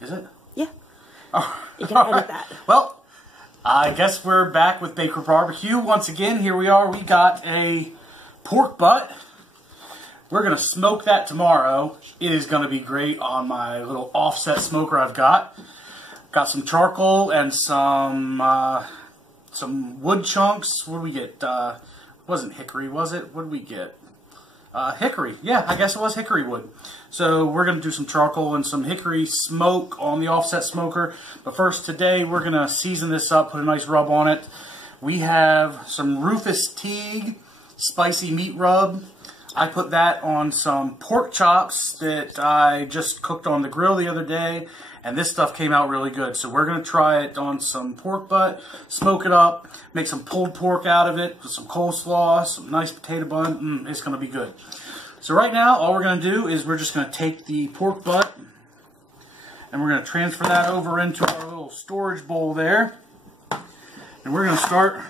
Is it? Yeah. Oh, You can edit that. Well, I guess we're back with Baker Barbecue. Once again, here we are. We got a pork butt. We're going to smoke that tomorrow. It is going to be great on my little offset smoker I've got. Got some charcoal and some wood chunks. What did we get? It wasn't hickory, was it? What did we get? Hickory. Yeah, I guess it was hickory wood. So we're going to do some charcoal and some hickory smoke on the offset smoker. But first, today, we're going to season this up, put a nice rub on it. We have some Rufus Teague spicy meat rub. I put that on some pork chops that I just cooked on the grill the other day, and this stuff came out really good. So we're going to try it on some pork butt, smoke it up, make some pulled pork out of it with some coleslaw, some nice potato bun. It's going to be good. So right now, all we're going to do is we're just going to take the pork butt, and we're going to transfer that over into our little storage bowl there, and we're going to start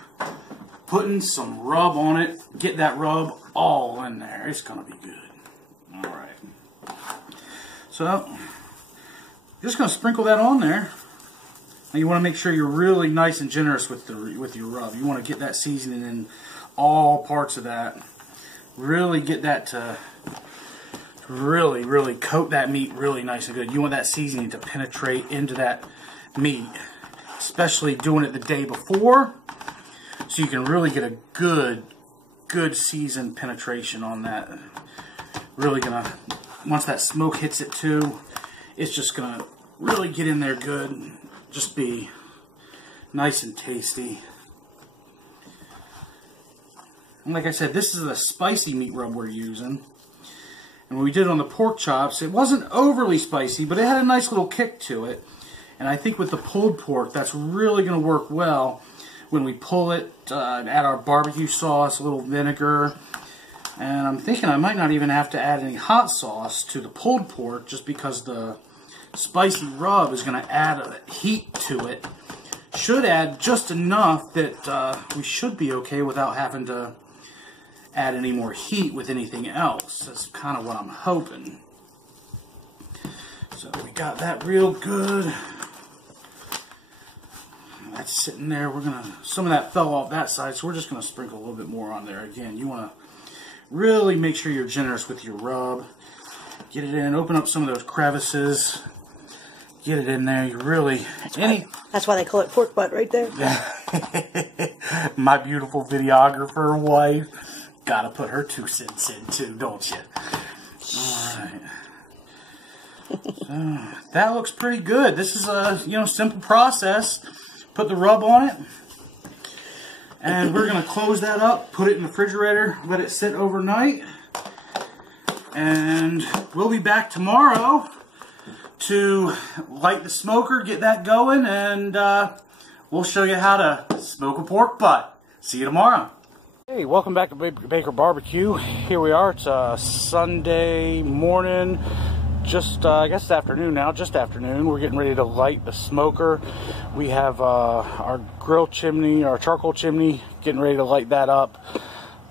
putting some rub on it. Get that rub all in there. It's going to be good. Alright. So, just going to sprinkle that on there. Now you want to make sure you're really nice and generous with your rub. You want to get that seasoning in all parts of that. Really get that to really coat that meat really nice and good. You want that seasoning to penetrate into that meat. Especially doing it the day before, so you can really get a good seasoned penetration on that. Really gonna, once that smoke hits it too, it's just gonna really get in there good. Just be nice and tasty. And like I said, this is a spicy meat rub we're using. And when we did it on the pork chops, it wasn't overly spicy, but it had a nice little kick to it. And I think with the pulled pork, that's really going to work well when we pull it, add our barbecue sauce, a little vinegar. And I'm thinking I might not even have to add any hot sauce to the pulled pork, just because the spicy rub is going to add a heat to it. Should add just enough that we should be okay without having to add any more heat with anything else. That's kind of what I'm hoping. So we got that real good. That's sitting there. We're gonna, some of that fell off that side, so we're just gonna sprinkle a little bit more on there. Again, you want to really make sure you're generous with your rub. Get it in. Open up some of those crevices. Get it in there. You really That's why they call it pork butt right there. My beautiful videographer wife, gotta put her 2 cents in too, don't you? All right. So, that looks pretty good. This is a simple process. Put the rub on it, and we're going to close that up, put it in the refrigerator, let it sit overnight, and we'll be back tomorrow to light the smoker, get that going, and we'll show you how to smoke a pork butt. See you tomorrow. Hey, welcome back to Baker Barbecue. Here we are. It's Sunday morning. I guess it's afternoon now, just afternoon. We're getting ready to light the smoker. We have our grill chimney, our charcoal chimney, getting ready to light that up.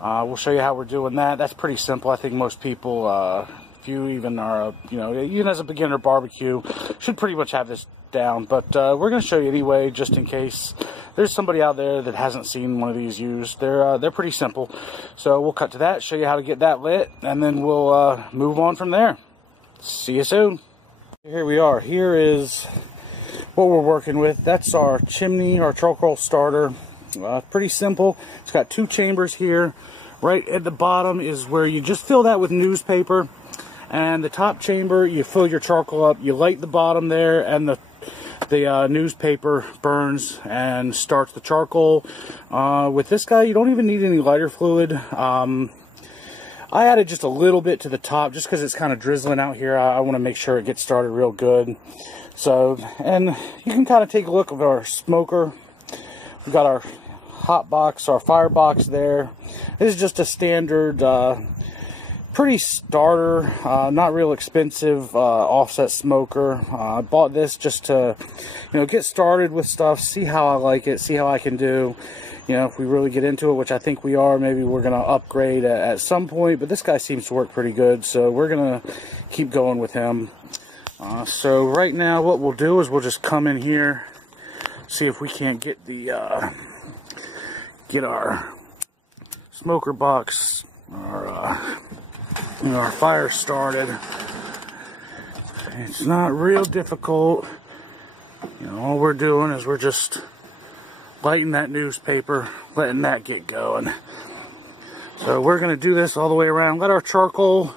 We'll show you how we're doing that. That's pretty simple. I think most people, if you even are, even as a beginner barbecue, should pretty much have this down. But we're going to show you anyway, just in case there's somebody out there that hasn't seen one of these used. They're pretty simple. So we'll cut to that, show you how to get that lit, and then we'll move on from there. See you soon. Here we are. Here is what we're working with. That's our chimney, our charcoal starter. Pretty simple. It's got 2 chambers here. Right at the bottom is where you just fill that with newspaper. And the top chamber, you fill your charcoal up. You light the bottom there, and the newspaper burns and starts the charcoal. With this guy, you don't even need any lighter fluid. I added just a little bit to the top just because it's kind of drizzling out here. I want to make sure it gets started real good. So, and you can kind of take a look at our smoker. We've got our hot box, our firebox there. This is just a standard, pretty starter, not real expensive offset smoker. I bought this just to, get started with stuff, see how I like it, see how I can do. If we really get into it, which I think we are, maybe we're going to upgrade at some point. But this guy seems to work pretty good, so we're going to keep going with him. So right now what we'll do is we'll just come in here, see if we can't get our smoker box, our fire started. It's not real difficult. You know, all we're doing is we're just lighting that newspaper, letting that get going. So we're going to do this all the way around. Let our charcoal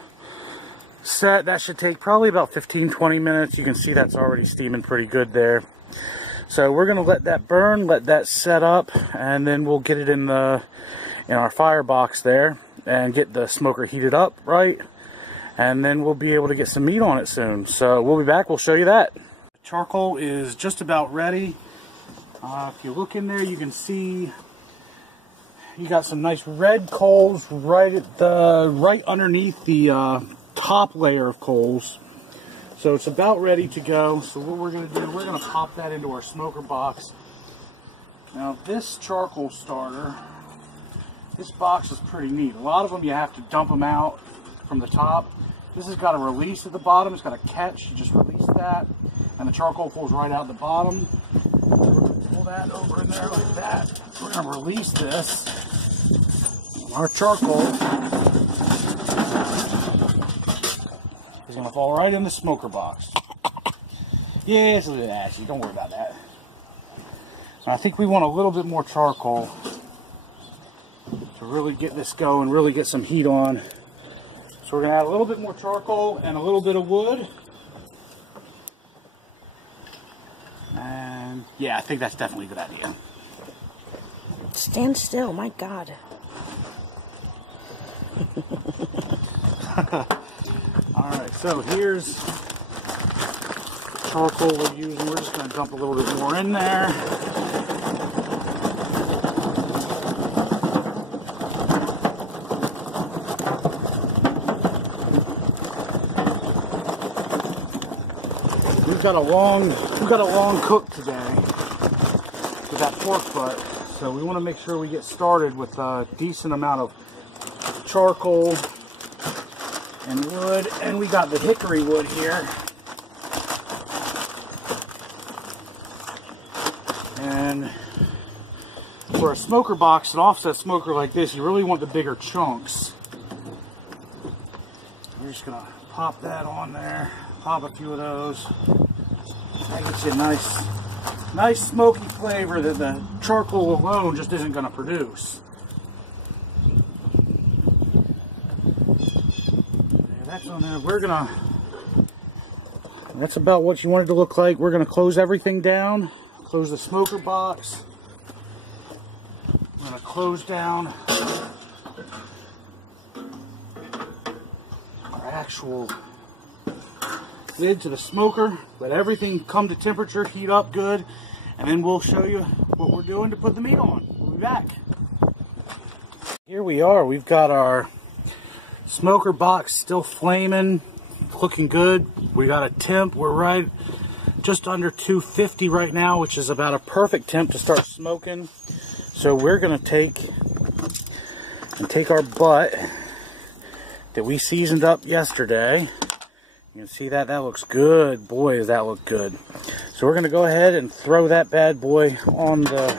set. That should take probably about 15-20 minutes. You can see that's already steaming pretty good there. So we're going to let that burn, let that set up, and then we'll get it in our firebox there and get the smoker heated up right, and then we'll be able to get some meat on it soon. So we'll be back, we'll show you that. Charcoal is just about ready. If you look in there, you can see you got some nice red coals right underneath the top layer of coals. So it's about ready to go. So what we're going to do, we're going to pop that into our smoker box. Now this charcoal starter, this box is pretty neat. A lot of them you have to dump them out from the top. This has got a release at the bottom. It's got a catch. You just release that and the charcoal pulls right out the bottom. We're going to pull that over in there like that. We're going to release this. Our charcoal is going to fall right in the smoker box. Yeah, it's a little ashy. Don't worry about that. So I think we want a little bit more charcoal to really get this going, really get some heat on. So we're going to add a little bit more charcoal and a little bit of wood. And yeah, I think that's definitely a good idea. Stand still, my God. Alright, so here's charcoal we're using. We're just going to dump a little bit more in there. We've got a long cook today with that pork butt, so we want to make sure we get started with a decent amount of charcoal and wood, and we got the hickory wood here. And for a smoker box, an offset smoker like this, you really want the bigger chunks. We're just gonna pop that on there, pop a few of those. That gets you a nice smoky flavor that the charcoal alone just isn't gonna produce. That's on there. That's about what you want it to look like. We're going to close everything down. Close the smoker box. We're going to close down our actual lid to the smoker. Let everything come to temperature, heat up good, and then we'll show you what we're doing to put the meat on. We'll be back. Here we are. We've got our smoker box still flaming, looking good. We got a temp. We're right just under 250 right now, which is about a perfect temp to start smoking. So we're going to take our butt that we seasoned up yesterday. You can see that looks good. Boy, does that look good. So we're going to go ahead and throw that bad boy on the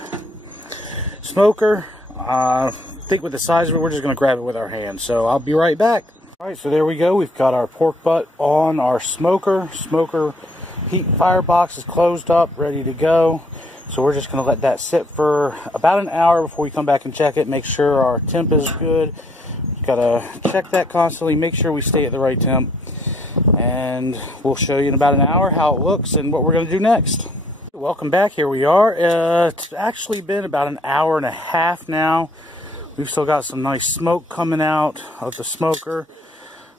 smoker. I think with the size of it, we're just going to grab it with our hands. So I'll be right back. Alright, so there we go. We've got our pork butt on our smoker. Smoker heat firebox is closed up, ready to go. So we're just going to let that sit for about an hour before we come back and check it. Make sure our temp is good. Got to check that constantly. Make sure we stay at the right temp. And we'll show you in about an hour how it looks and what we're going to do next. Welcome back. Here we are. It's actually been about an hour and a half now. We've still got some nice smoke coming out of the smoker.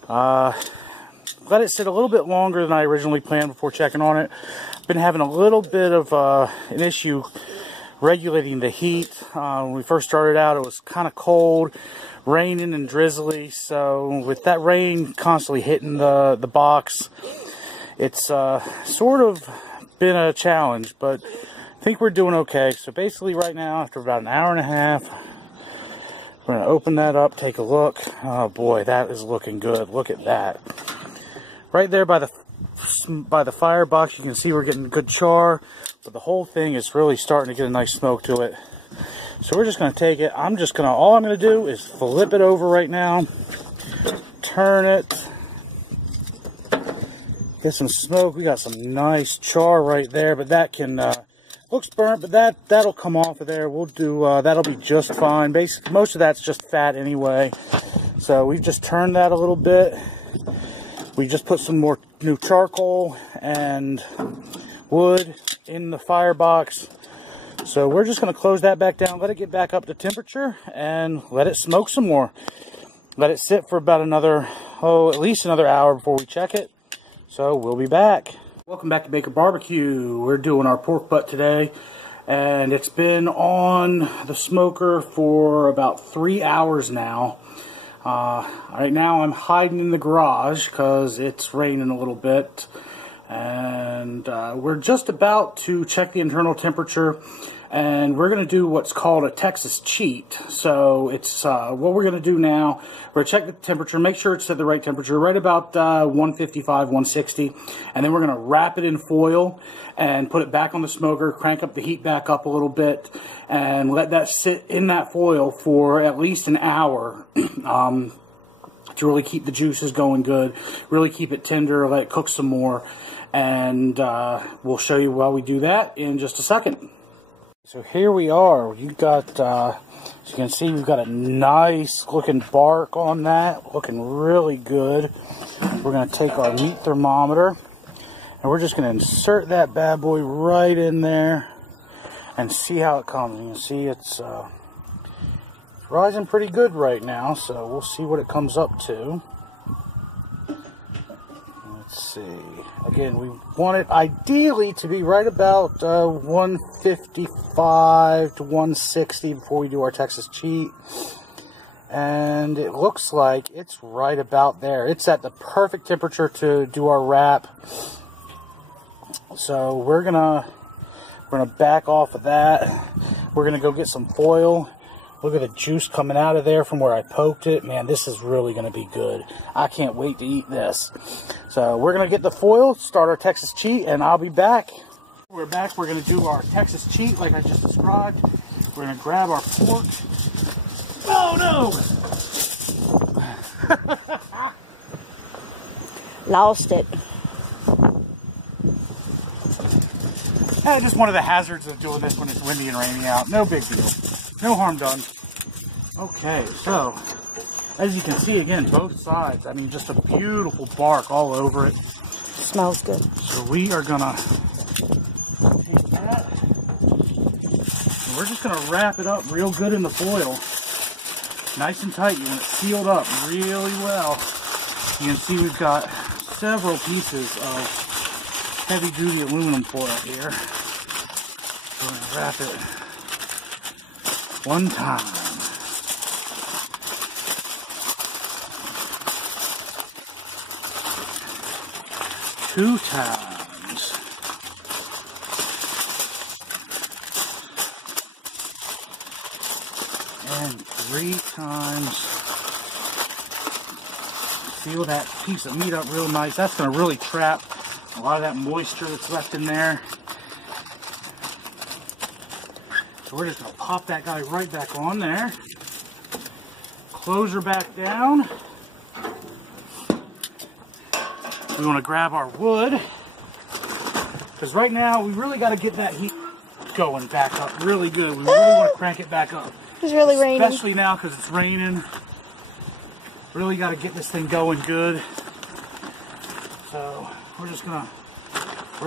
Let it sit a little bit longer than I originally planned before checking on it. Been having a little bit of an issue regulating the heat. When we first started out, it was kind of cold, raining and drizzly. So with that rain constantly hitting the box, it's sort of been a challenge, but I think we're doing okay. So basically right now, after about an hour and a half, we're going to open that up, take a look. Oh boy, that is looking good. Look at that. Right there by the by the firebox, you can see we're getting good char, but the whole thing is really starting to get a nice smoke to it. So we're just going to take it. All I'm going to do is flip it over right now, turn it, get some smoke. We got some nice char right there, but that can, looks burnt, but that'll come off of there. We'll do, that'll be just fine. Basically, most of that's just fat anyway. So we've just turned that a little bit. We just put some more new charcoal and wood in the firebox. So we're just going to close that back down, let it get back up to temperature, and let it smoke some more. Let it sit for about another, at least another hour before we check it. So we'll be back. Welcome back to Baker Barbecue. We're doing our pork butt today, and it's been on the smoker for about 3 hours now. Right now I'm hiding in the garage because it's raining a little bit, and we're just about to check the internal temperature, and we're going to do what's called a Texas cheat. So it's what we're going to do now. We're going to check the temperature, make sure it's at the right temperature, right about 155, 160, and then we're going to wrap it in foil and put it back on the smoker, crank up the heat back up a little bit, and let that sit in that foil for at least an hour to really keep the juices going good, really keep it tender, let it cook some more, and we'll show you while we do that in just a second. So here we are. You got, as you can see, we've got a nice looking bark on that, looking really good. We're going to take our meat thermometer, and we're just going to insert that bad boy right in there and see how it comes. You can see it's rising pretty good right now, so we'll see what it comes up to. Let's see. Again, we want it ideally to be right about 155 to 160 before we do our Texas cheat. And it looks like it's right about there. It's at the perfect temperature to do our wrap. So we're gonna back off of that. We're gonna go get some foil. Look at the juice coming out of there from where I poked it. Man, this is really going to be good. I can't wait to eat this. So we're going to get the foil, start our Texas cheat, and I'll be back. We're back. We're going to do our Texas cheat like I just described. We're going to grab our pork. Oh, no! Lost it. Just one of the hazards of doing this when it's windy and rainy out. No big deal. No harm done. Okay, so as you can see, again, both sides, I mean, just a beautiful bark all over it. Smells good. So we are gonna take that, and we're just gonna wrap it up real good in the foil, nice and tight. You want it sealed up really well. You can see we've got several pieces of heavy-duty aluminum foil here. We're gonna wrap it one time. Two times. And three times. Seal that piece of meat up real nice. That's going to really trap a lot of that moisture that's left in there. So we're just going to pop that guy right back on there. Close her back down. We want to grab our wood, because right now we really got to get that heat going back up really good. We really want to crank it back up. It's really raining. Especially now because it's raining. Really got to get this thing going good. So we're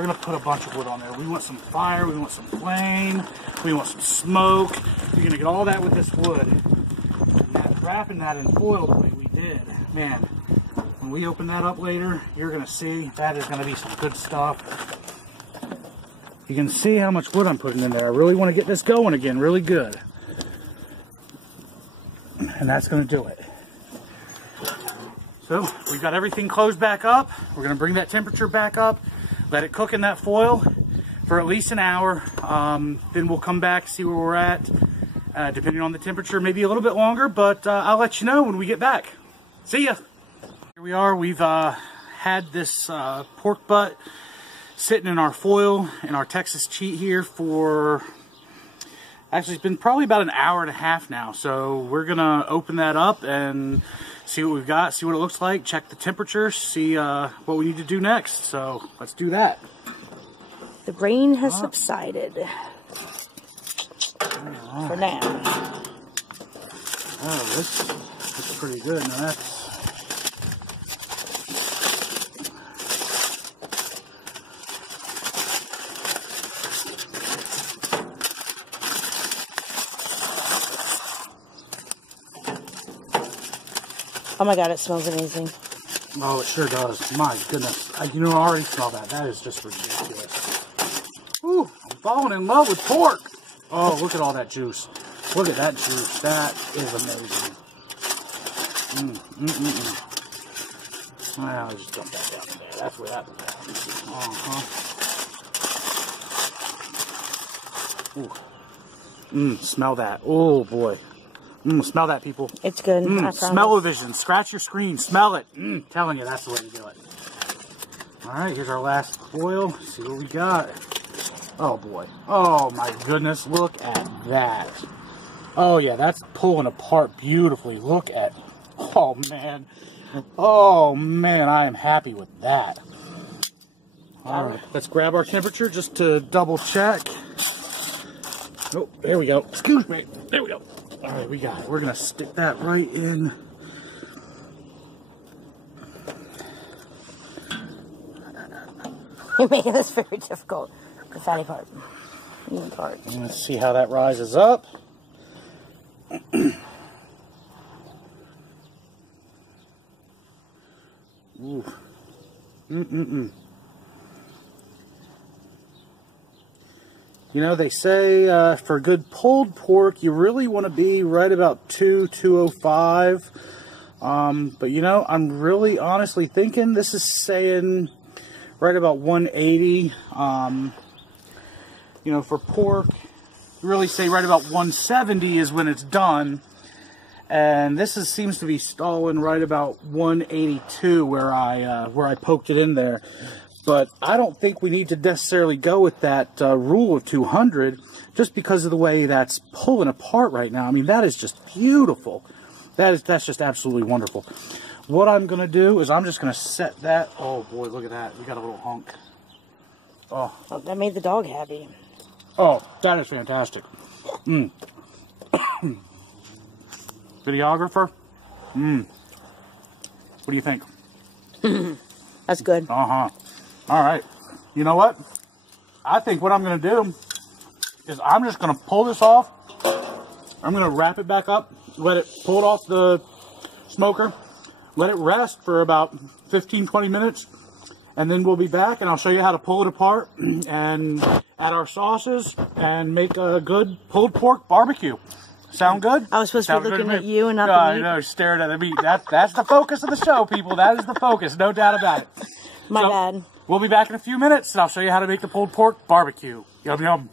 gonna put a bunch of wood on there. We want some fire, we want some flame, we want some smoke. We're gonna get all that with this wood. And wrapping that in foil the way we did, man, when we open that up later, you're gonna see that is gonna be some good stuff. You can see how much wood I'm putting in there. I really want to get this going again really good. And that's gonna do it. So we've got everything closed back up. We're gonna bring that temperature back up. Let it cook in that foil for at least an hour. Then we'll come back, see where we're at, depending on the temperature, maybe a little bit longer, but I'll let you know when we get back. See ya. Here we are. We've had this pork butt sitting in our foil in our Texas cheat here for, actually it's been probably about an hour and a half now. So we're gonna open that up and see what we've got, see what it looks like, check the temperature, see what we need to do next. So let's do that. The rain has subsided for now. Oh, this looks pretty good. Now that's, oh my god, it smells amazing. oh, it sure does. My goodness. I already smell that. That is just ridiculous. Ooh, I'm falling in love with pork. Oh, look at all that juice. Look at that juice. That is amazing. Well, I'll just dump that down in there. That's where that belongs. Smell that. Oh, boy. Smell that, people. It's good. I Smell-o-vision. Scratch your screen. Smell it. Telling you, that's the way to do it. All right, here's our last foil. See what we got. Oh, boy. Oh, my goodness. Look at that. Oh, yeah, that's pulling apart beautifully. Look at... Oh, man. Oh, man, I am happy with that. All right, let's grab our temperature just to double check. Oh, there we go. Excuse me. There we go. All right, we got it. We're going to stick that right in. You're making this very difficult. The fatty part. Meat part. Let's see how that rises up. Ooh. You know, they say for good pulled pork, you really want to be right about 205. But, you know, I'm really honestly thinking this is saying right about 180. You know, for pork, really say right about 170 is when it's done. And this seems to be stalling right about 182 where I poked it in there. But I don't think we need to necessarily go with that rule of 200 just because of the way that's pulling apart right now. I mean, that is just beautiful. That's just absolutely wonderful. What I'm going to do is I'm just going to set that. Oh, boy, look at that. We got a little hunk. Oh, that made the dog happy. Oh, that is fantastic. Videographer? What do you think? That's good. Uh-huh. All right. You know what? I think what I'm going to do is I'm just going to pull this off. I'm going to wrap it back up, let it pull it off the smoker, let it rest for about 15-20 minutes, and then we'll be back and I'll show you how to pull it apart and add our sauces and make a good pulled pork barbecue. Sound good? I was supposed to be looking at you and not the meat. No, staring at the meat. That's the focus of the show, people. That is the focus. No doubt about it. My bad. We'll be back in a few minutes, and I'll show you how to make the pulled pork barbecue. Yum, yum.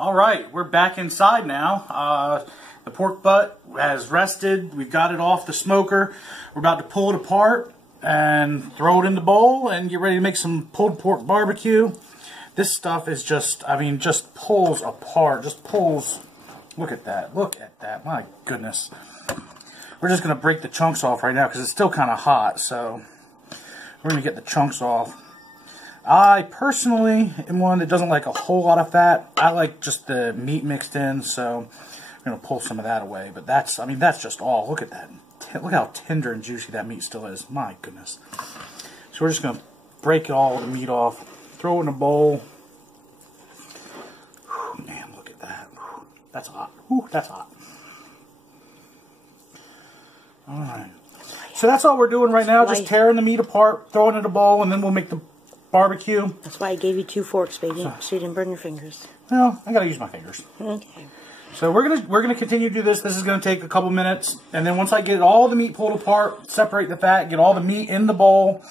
All right, we're back inside now. The pork butt has rested. We've got it off the smoker. We're about to pull it apart and throw it in the bowl and get ready to make some pulled pork barbecue. This stuff is just, I mean, just pulls apart. Just pulls. Look at that. Look at that. My goodness. We're just going to break the chunks off right now because it's still kind of hot. So we're going to get the chunks off. I personally am one that doesn't like a whole lot of fat. I like just the meat mixed in. So I'm going to pull some of that away. But that's, I mean, that's just all. Look at that. Look how tender and juicy that meat still is. My goodness. So we're just going to break all the meat off. Throw it in a bowl. Whew, man, look at that. Whew, that's hot. Whew, that's hot. Alright. So that's all we're doing right now. Just tearing the meat apart, throwing it in a bowl, and then we'll make the barbecue. That's why I gave you 2 forks, baby. So you didn't burn your fingers. Well, I gotta use my fingers. Okay. So we're gonna continue to do this. This is gonna take a couple minutes. And then once I get all the meat pulled apart, separate the fat, get all the meat in the bowl,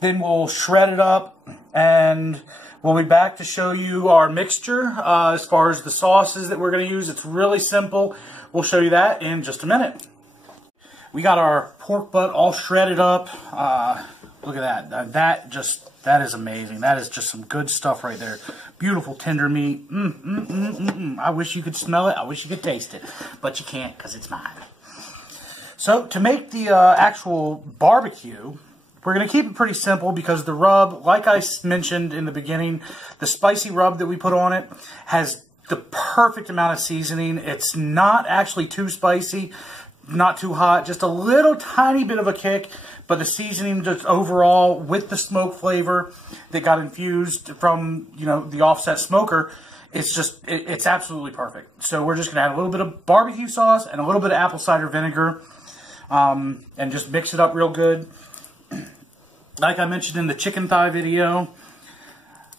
then we'll shred it up, and we'll be back to show you our mixture as far as the sauces that we're going to use. It's really simple. We'll show you that in just a minute. We got our pork butt all shredded up. Look at that. That is amazing. That is just some good stuff right there. Beautiful tender meat. I wish you could smell it. I wish you could taste it. But you can't because it's mine. So to make the actual barbecue, we're going to keep it pretty simple because the rub, like I mentioned in the beginning, the spicy rub that we put on it has the perfect amount of seasoning. It's not actually too spicy, not too hot, just a little tiny bit of a kick. But the seasoning just overall with the smoke flavor that got infused from, you know, the offset smoker, it's absolutely perfect. So we're just going to add a little bit of barbecue sauce and a little bit of apple cider vinegar and just mix it up real good. Like I mentioned in the chicken thigh video,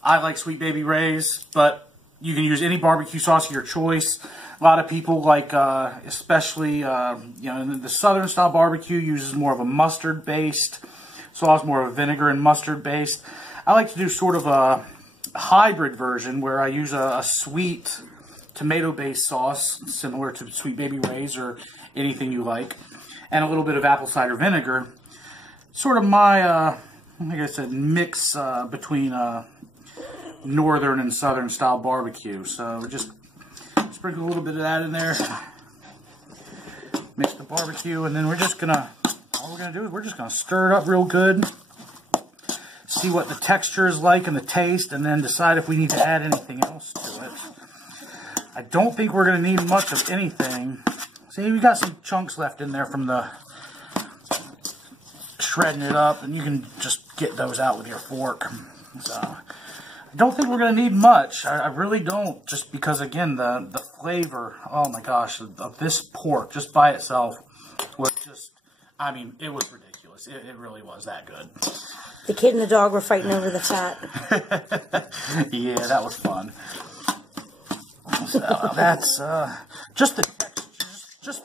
I like Sweet Baby Ray's, but you can use any barbecue sauce of your choice. A lot of people like, especially, you know, the southern style barbecue uses more of a mustard-based sauce, more of a vinegar and mustard-based. I like to do sort of a hybrid version where I use a sweet tomato-based sauce, similar to Sweet Baby Ray's or anything you like, and a little bit of apple cider vinegar. Sort of my, like I said, mix between northern and southern style barbecue. So just sprinkle a little bit of that in there. Mix the barbecue, and then we're just gonna, all we're gonna do is we're just gonna stir it up real good. See what the texture is like and the taste, and then decide if we need to add anything else to it. I don't think we're gonna need much of anything. See, we got some chunks left in there from the shredding it up, and you can just get those out with your fork. So I don't think we're going to need much. I really don't, just because, again, the flavor, oh my gosh, of this pork just by itself was just, I mean, it was ridiculous. It really was that good. The kid and the dog were fighting over the fat. Yeah, that was fun. So that's just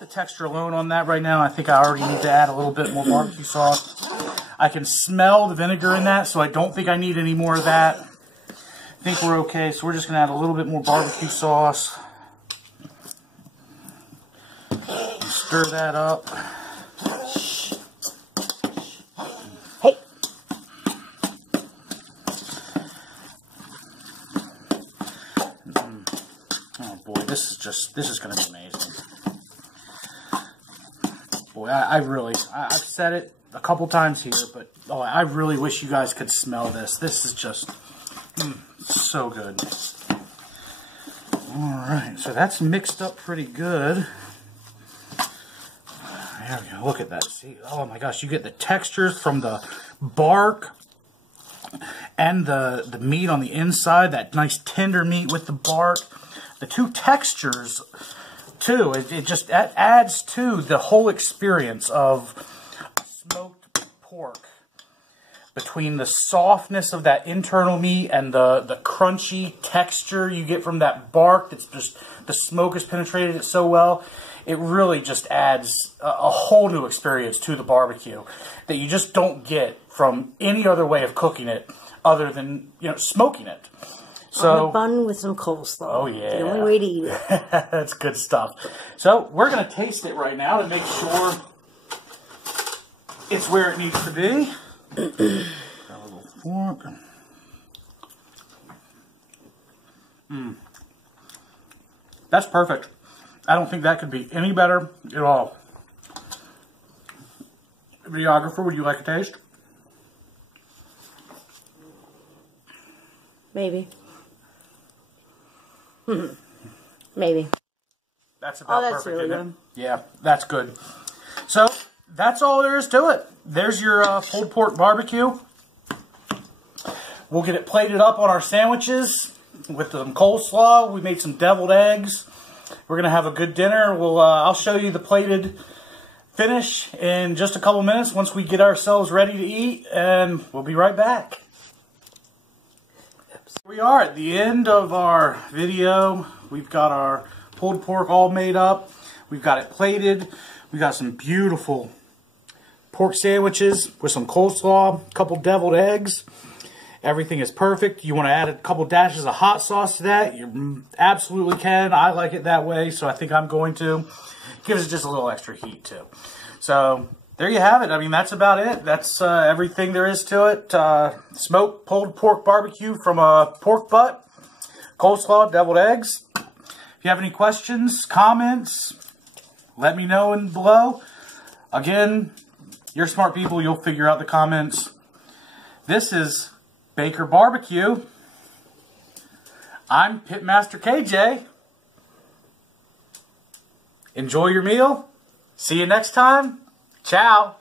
the texture alone on that right now. I think I already need to add a little bit more barbecue sauce. I can smell the vinegar in that, so I don't think I need any more of that. I think we're okay, so we're just going to add a little bit more barbecue sauce. Stir that up. Hey. Oh boy, this is going to be amazing. Boy, I've said it a couple times here, but oh, I really wish you guys could smell this. This is just so good. Alright, so that's mixed up pretty good. There we go, look at that. See, oh my gosh, you get the textures from the bark and the meat on the inside, that nice tender meat with the bark. The two textures, too, it just adds to the whole experience of smoked pork. Between the softness of that internal meat and the crunchy texture you get from that bark, that's just, the smoke has penetrated it so well, it really just adds a whole new experience to the barbecue that you just don't get from any other way of cooking it other than, you know, smoking it. So, on a bun with some coleslaw. Oh yeah. The only way to eat it. That's good stuff. So we're going to taste it right now to make sure it's where it needs to be. Got a little fork. That's perfect. I don't think that could be any better at all. Videographer, would you like a taste? Maybe. Maybe. That's about that's perfect, really isn't good. it? Yeah, that's good. So, that's all there is to it. There's your pulled pork barbecue. We'll get it plated up on our sandwiches with some coleslaw. We made some deviled eggs. We're going to have a good dinner. I'll show you the plated finish in just a couple minutes once we get ourselves ready to eat, and we'll be right back. We are at the end of our video. We've got our pulled pork all made up. We've got it plated. We've got some beautiful pork sandwiches with some coleslaw, a couple deviled eggs. Everything is perfect. You want to add a couple dashes of hot sauce to that? You absolutely can. I like it that way, so I think I'm going to. Gives it just a little extra heat too. So there you have it. I mean, that's about it. That's everything there is to it. Smoked pulled pork barbecue from a pork butt, coleslaw, deviled eggs. If you have any questions, comments, let me know in below. Again, you're smart people. You'll figure out the comments. This is Baker Barbecue. I'm Pitmaster KJ. Enjoy your meal. See you next time. Ciao.